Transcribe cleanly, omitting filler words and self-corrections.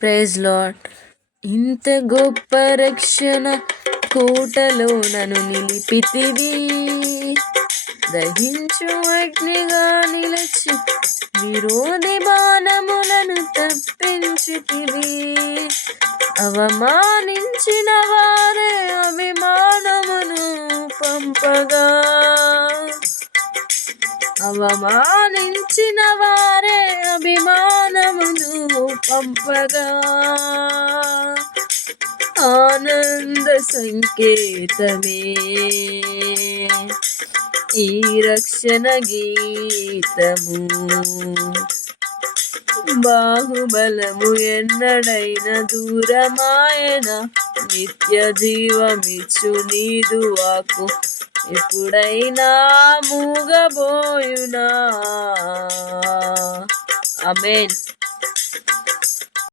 Praise lord. ఇంత గొప్ప రక్షణ కోటలో నన్ను నిలిపితివి, దహించు అగ్నిగా నిలచి విరోధి బాణములను తప్పించితివి. అవమానించిన వారే అభిమానమును పంపగా, అవమానించిన వారే అభిమానమును పంపగా, ఆనంద సంకేతమే ఈ రక్షణ గీతము. బాహుబలము ఎన్నడైన దూరమాయన, నిత్య జీవమిచ్చు నీదు వాక్కు ఎప్పుడైనా మూగబోయునా. ఆమేన్.